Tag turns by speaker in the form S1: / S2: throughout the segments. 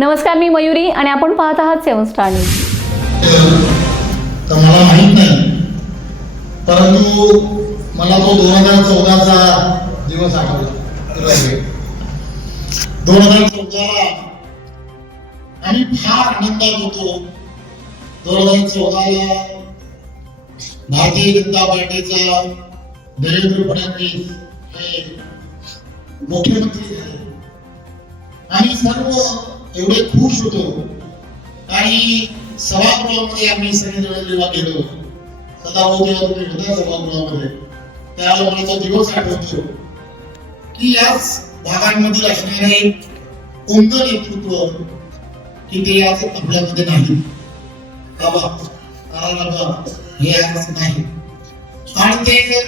S1: नमस्कार मी मयुरी आणि आपण पाहत आहात सेवन स्टार न्यूज.
S2: मला माहीत नाही. परंतु मला तो दोन हजार चौदाचा दिवस आठवला. दोन हजार चौदाला आम्ही फार आनंदात होतो. दोन हजार चौदाला भारतीय जनता पार्टीचा देवेंद्र फडणवीस हे मुख्यमंत्री झाले. आणि सर्व एवढे खुश होतो. आणि सभागृहामध्ये आम्ही सगळेजण जेव्हा गेलो सदाभाऊ जेव्हा तुम्ही होता सभागृहामध्ये. त्यावेळेला मला तो दिवस आठवतो. की याच भागांमधील असणारे कोणतं नेतृत्व की ते आज आपल्यामध्ये नाही? बाबा बाबा हे आज नाही. आणि ते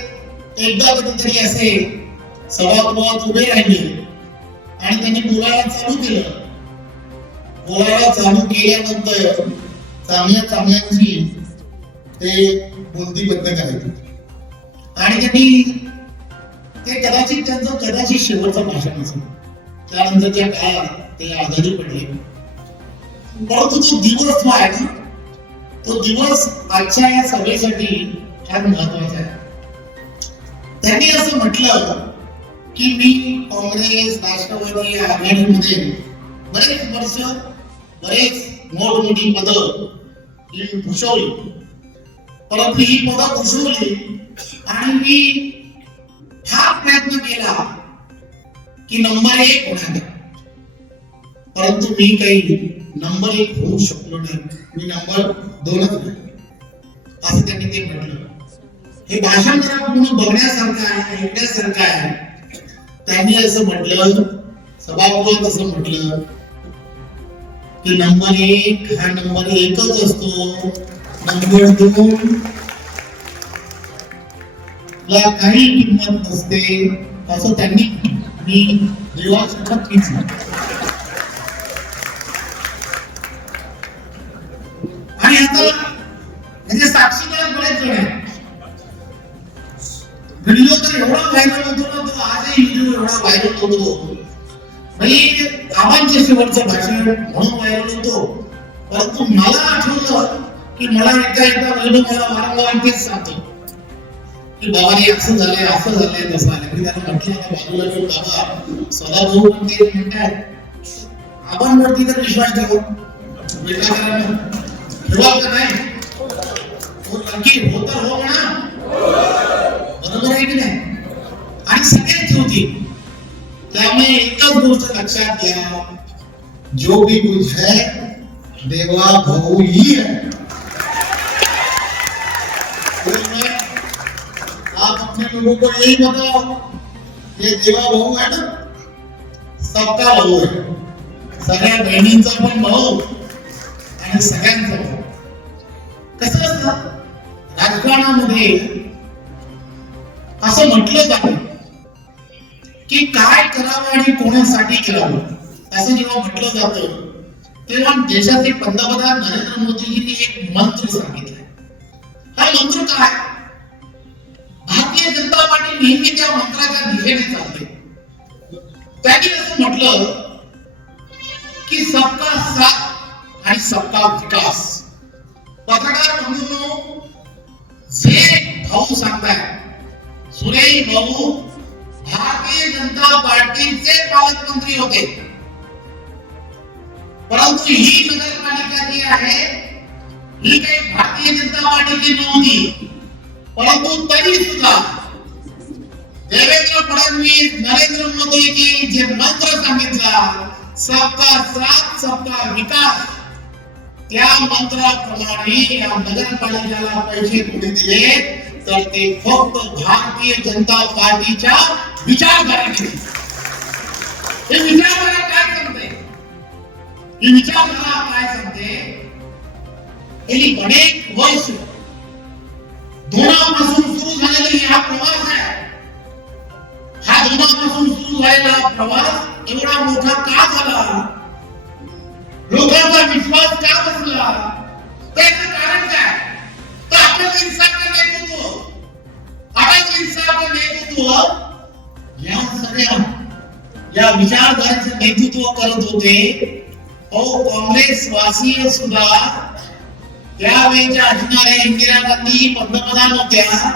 S2: एकदा कधीतरी असे सभागृहात उभे राहिले. आणि त्यांनी बोलायला चालू केलं. बोलायला चालू केल्यानंतर चांगल्या चांगल्यांची ते बोलती बंद करायची. आणि त्यांनी ते कदाचित त्यांचं कदाचित शेवटचं भाषण असेल. त्यानंतरच्या काळात ते आजारी पडले. परंतु तो दिवस जो आहे ना तो दिवस आजच्या या सभेसाठी फार महत्त्वाचा आहे. त्यांनी असं म्हटलं की मी काँग्रेस राष्ट्रवादी आघाडीमध्ये बरेच वर्ष बरेच मोठमोठी पद ही भूषवली. परंतु ही पद भूषवली आणि मी हा प्रयत्न केला की नंबर एक होणार परंतु मी काही नंबर एक होऊ शकलो नाही. मी नंबर दोनच नाही. असं त्यांनी ते म्हटलं. हे भाषण जरा पूर्ण बघण्यासारखं आहे ऐकण्यासारखं आहे. त्यांनी असं म्हटलं सभागृहात असं म्हटलं की नंबर एक हा नंबर एकच असतो. नंबर दोन ला काही किंमत नसते. असं त्यांनी मी देवासमोर मीच आणि आता म्हणजे साक्षीदार बरेच जण आहेत. व्हिडिओ तर एवढा व्हायरल होतो ना तो आजही व्हिडिओ एवढा व्हायरल होतो. भाई आबांचे शेवटचं भाषण म्हणून व्हायरल होतो. परंतु मला आठवलं की मला एकदा एकदा बहिणी मला वारंवार तेच सांगतो. की बाबा हे असं झालंय असं झालंय तसं आलं मी त्याला म्हटलं आता बाजूला घेऊन बाबा स्वतः भाऊ म्हणते म्हणतात आबांवरती तर विश्वास ठेवा. बेटा करा ठेवा का नाही? हो नक्की हो तर हो म्हणा. बरोबर आहे की नाही? आणि सगळ्यात होती त्यामुळे एकच गोष्ट लक्षात घ्या जो भी कुछ है देवा भाऊ ही है। आप अपने लोगों को यही बताओ ये देवा भाऊ है ना? सबका भाऊ है। सगळ्या बहिणींचा पण भाऊ आणि सगळ्यांचा भाऊ कसं असतं? राजकारणामध्ये असं म्हटलं जातं की काय करावं आणि कोणासाठी करावं? असं जेव्हा म्हटलं जातं तेव्हा देशाचे पंतप्रधान नरेंद्र मोदीजींनी एक मंत्र सांगितलाय हा मंत्र काय? भारतीय जनता पार्टी नेहमी त्या मंत्राच्या दिशेने चालते त्यांनी असं म्हटलं की सबका साथ आणि सबका विकास. पत्रकार म्हणून जे भाऊ सांगताय सुरेश भाऊ भारतीय जनता पार्टीचे पालकमंत्री होते परंतु ही नगरपालिका जी आहे ही काही भारतीय जनता पार्टीची नव्हती परंतु तरी सुद्धा देवेंद्र फडणवीस, नरेंद्र मोदीजी जे मंत्र सांगितला सबका साथ, सबका विकास त्या मंत्राप्रमाणे या नगरपालिकेला पैसे कोणी दिले तर ते फक्त भारतीय जनता पार्टीच्या विचारधारेने हे विचारधारा काय सांगते ही विचारधारा काय सांगते गेली अनेक वर्ष सुरू हा प्रवास आहे. हा सुरू झालेला प्रवास एवढा मोठा का या विचारधारेचं नेतृत्व करत होते अहो सुद्धा असणाऱ्या इंदिरा गांधी पंतप्रधान होत्या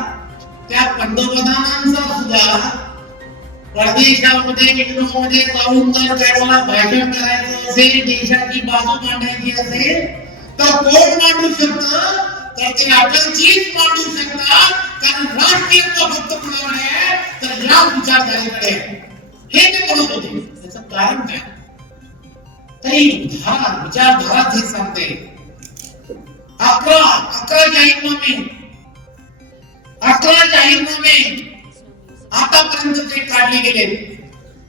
S2: त्या पंतप्रधानांचा सुद्धा परदेशामध्ये मध्ये जाऊन जर त्याला भाषण करायचं असेल देशाची बाजू मांडायची असेल तर कोण मांडू शकतं तर ते अटलजीच मांडू शकतात कारण राष्ट्रीयत्व फक्त तर या. हे ते म्हणत होते त्याचं कारण काय तरी धारा, विचारधारा हे सांगते अकरा अकरा जाहीरनामे अकरा जाहीरनामे आतापर्यंत जे काढले गेले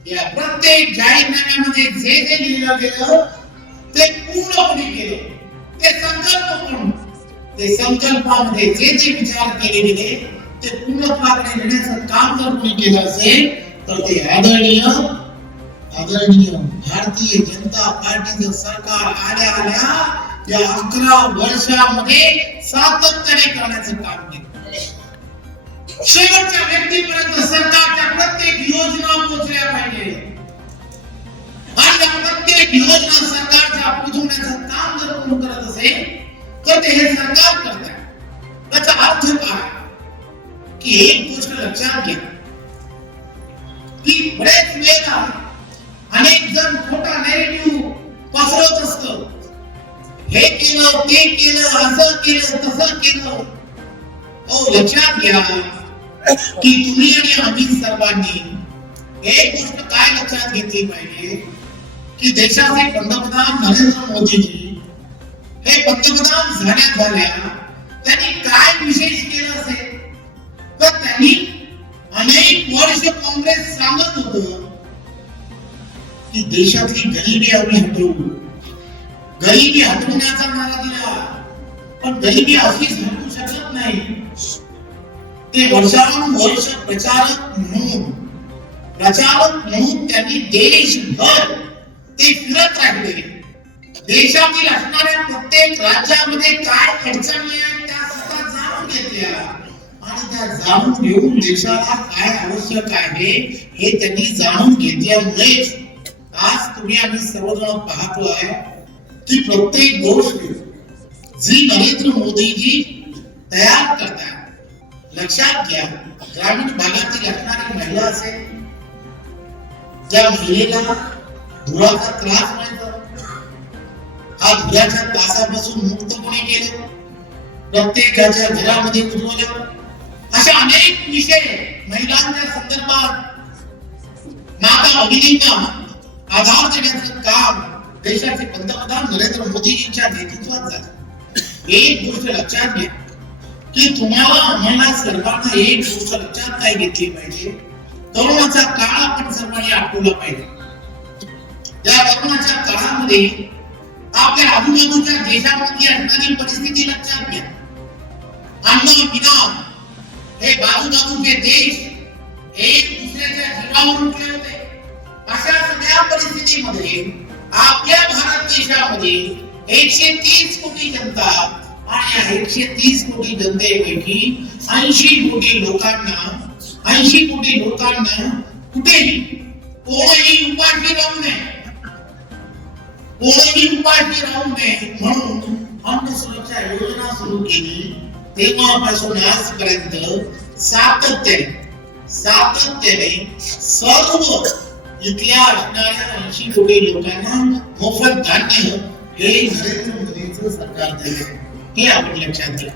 S2: या प्रत्येक जाहीरनाम्यामध्ये जे जे लिहिलं गेलं ते पूर्णपणे केलं ते संकल्प पूर्ण। ते संकल्पामध्ये जे जे विचार केले गेले ते पूर्णत्वाकडे नेण्याचं काम जर कोणी केलं असेल तर ते आदरणीय आदरणीय भारतीय जनता पार्टीचं सरकार आल्या आल्या या अकरा वर्षामध्ये सातत्याने करण्याचं काम केलं. शेवटच्या व्यक्तीपर्यंत सरकारच्या प्रत्येक योजना पोहोचल्या पाहिजे. आणि या प्रत्येक योजना सरकारच्या पोहोचवण्याचं काम जर कोण करत असेल तर ते हे सरकार करत आहे त्याचा अर्थ काय? की एक गोष्ट लक्षात घ्या. की बरेच वेळा अनेक जण खोटा नॅरेटिव्ह पसरवत असत. हे केलं ते केलं असं केलं तसं केलं. अहो लक्षात घ्या की तुम्ही आणि आम्ही सर्वांनी एक गोष्ट काय लक्षात घेतली पाहिजे? की देशाचे पंतप्रधान नरेंद्र मोदीजी हे पंतप्रधान झाल्या झाल्या त्यांनी काय विशेष केलं असेल? तर त्यांनी अनेक वर्ष काँग्रेस सांगत होत की देशातली गरिबी आम्ही हटवू. गरिबी हटवण्याचा नारा दिला. पण गरिबी अशीच हटवू शकत नाही. ते वर्षानुवर्ष प्रचारक म्हणून प्रचारक म्हणून त्यांनी देशभर ते फिरत राहिले. देशातील असणाऱ्या प्रत्येक राज्यामध्ये काय अडचणी आहेत त्या स्वतः जाणून घेतल्या. आणि त्या जाणून घेऊन देशाला काय आवश्यक आहे हे। त्यांनी जाणून घेतल्यामुळेच आज तुम्ही आम्ही सर्वजण पाहतोय की प्रत्येक गोष्ट जी नरेंद्र मोदीजी तयार करतात लक्षात घ्या ग्रामीण भागातील असणारी महिला असेल ज्या महिलेला धुराचा त्रास व्हायचा हा धुराच्या त्रासापासून मुक्त कोणी केलं प्रत्येकाच्या घरामध्ये उजवलं असे अनेक विषय महिलांच्या संदर्भात माता भगिनींना आधार देण्याचं काम देशाचे पंतप्रधान नरेंद्र मोदीजींच्या नेतृत्वात झालं. एक गोष्ट लक्षात घ्या की तुम्हाला आम्हाला सर्वांना एक गोष्ट लक्षात काय घेतली पाहिजे. करोनाचा काळ आपण सर्वांनी आठवला पाहिजे. या करोनाच्या काळामध्ये आपल्या आजूबाजूच्या देशामध्ये असणारी परिस्थिती लक्षात घ्या. अन्न पिना हे बाजूबाजूचे देश एक दुसऱ्याच्या जीवावर उठले होते. अशा सगळ्या परिस्थितीमध्ये आपल्या भारत देशामध्ये एकशे तीस कोटी जनता आणि एकशे तीस कोटी जनतेपैकी ऐंशी कोटी लोकांना, ऐंशी कोटी लोकांना कुठेही कोणीही उपाशी राहू नये. कोणीही उपाशी राहू नये म्हणून अन्न सुरक्षा योजना सुरू केली. तेव्हापासून आजपर्यंत सातत्याने सातत्याने सर्व इथल्या असणाऱ्या ऐंशी कोटी लोकांना मोफत धान्य हे नरेंद्र मोदींचं सरकार दिले हे आपण लक्षात घ्या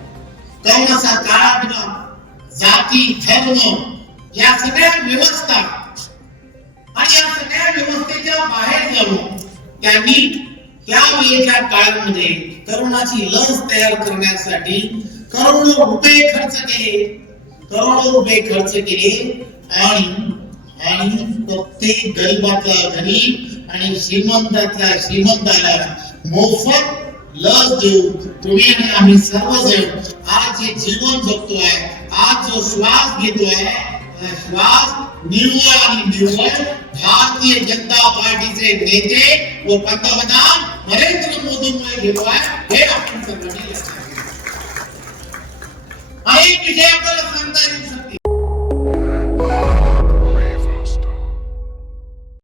S2: करोनाचा काळात जाती, धर्म या सगळ्या व्यवस्था आणि या सगळ्या व्यवस्थेच्या बाहेर जाऊन त्यांनी त्या वेळेच्या काळामध्ये करोनाची लस तयार करण्यासाठी करोडो रुपये खर्च केले. करोडो रुपये खर्च केले. आणि आणि प्रत्येक गरीबातला गरीब आणि श्रीमंतातल्या श्रीमंताला मोफत लस देऊ तुम्ही आणि आम्ही सर्वजण आज जे जीवन जगतोय आज जो श्वास घेतोय श्वास निव्वळ आणि निव्वळ भारतीय जनता पार्टीचे नेते व पंतप्रधान नरेंद्र मोदींमुळे आहे हे आपण सर्वांनी लक्षात घ्यावं. अनेक विषय आपल्याला सांगता येईल